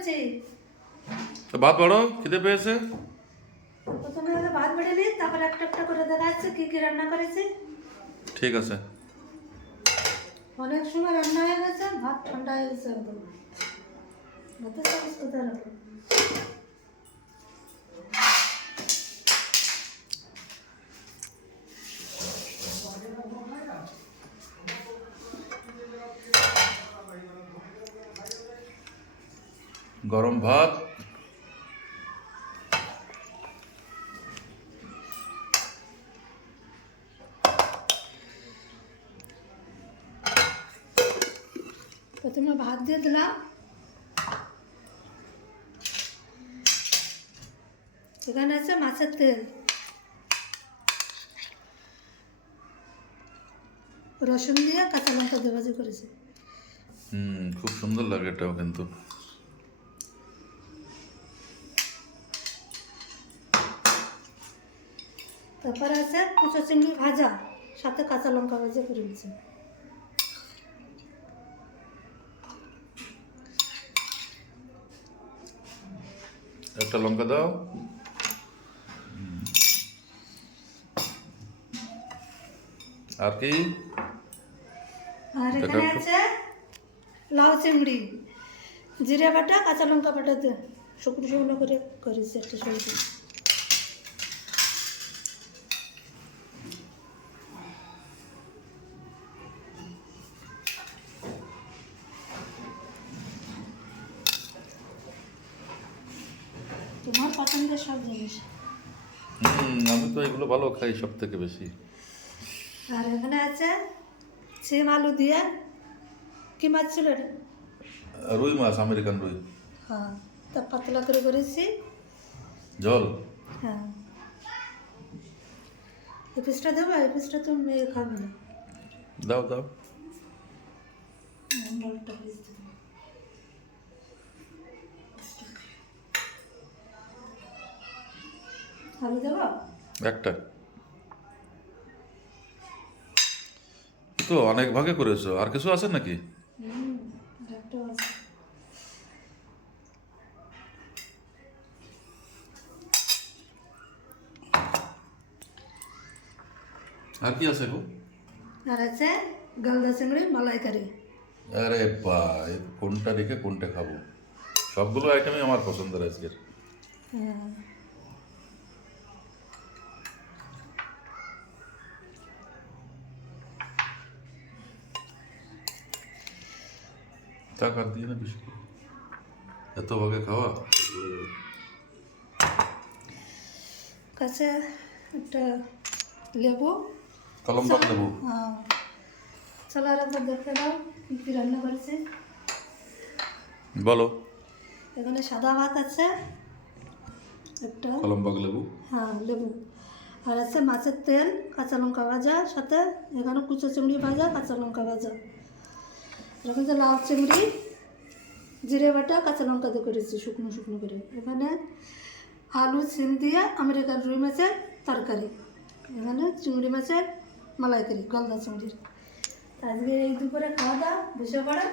করছি। তো ভাত বাড়ো, খিদে পেয়েছে। প্রথমে আগে ভাত বেড়ে নিই, তারপর একটা একটা করে দেখাচ্ছি কি কি রান্না করেছি। ঠিক আছে। অনেক সময় রান্না হয়ে গেছে, ভাত ঠান্ডা হয়ে গেছে একদম। ভাতের চামচ কোথায় রাখো? গরম ভাত, প্রথমে ভাত দিয়ে দিলাম, এখানে আছে মাছের তেল, রসুন দিয়ে কাঁচা লঙ্কা দিয়ে ভাজি করেছি। খুব সুন্দর লাগে এটাও কিন্তু। তারপরে আছে কুচো চিংড়ি ভাজা, সাথে কাঁচা লঙ্কা ভাজা করে নিয়েছি। একটা লঙ্কা দাও। আর কি? আর এখানে আছে লাউ চিংড়ি, জিরে বাটা কাঁচা লঙ্কা বাটা দিয়ে শুকনো শুকনো করে করেছি একটা সবজি। তোমার পছন্দের সব জিনিস। আমি তো এগুলো ভালো খাই সব থেকে বেশি। আর এখানে আছে সিম আলু দিয়ে, কি মাছ ছিল এটা? রুই মাছ, আমেরিকান রুই। হ্যাঁ, তা পাতলা করে করেছি। জল। হ্যাঁ, এই পিসটা দেবো, এই পিসটা তো মেয়ে খাবে না। দাও দাও। ডালটা পিস দেবো। আলু দেবো একটা তো অনেক ভাগে করেছো, আর কিছু আছে নাকি? একটা আছে। আর কি আছে গো? আর আছে গলদা চিংড়ি মালাইকারি। আরে ভাই, কোনটা রেখে কোনটা খাবো? সবগুলো আইটেমই আমার পছন্দের আজকের। হ্যাঁ, টাকা দিয়ে না বেশি, এত ভাগে খাওয়া। কাছে একটা লেবু, কলম্বাক লেবু। হ্যাঁ, চলো আর একবার দেখতে দাও কী কী রান্না করেছি। বলো। এখানে সাদা ভাত আছে একটা, কলম্বাক লেবু। হ্যাঁ লেবু, আর আছে মাছের তেল কাঁচা লঙ্কা ভাজা, সাথে এখানে কুচো চিংড়ি ভাজা কাঁচা লঙ্কা ভাজা। এখানে যে লাউ চিংড়ি জিরে বাটা কাঁচা লঙ্কা দিয়ে করেছি শুকনো শুকনো করে। এখানে আলু সিম দিয়ে আমেরিকান রুই মাছের তরকারি। এখানে চিংড়ি মাছের মালাইকারি, গলদা চিংড়ির। আজকে এই দুপুরে খাওয়া দাওয়া বসে পড়া।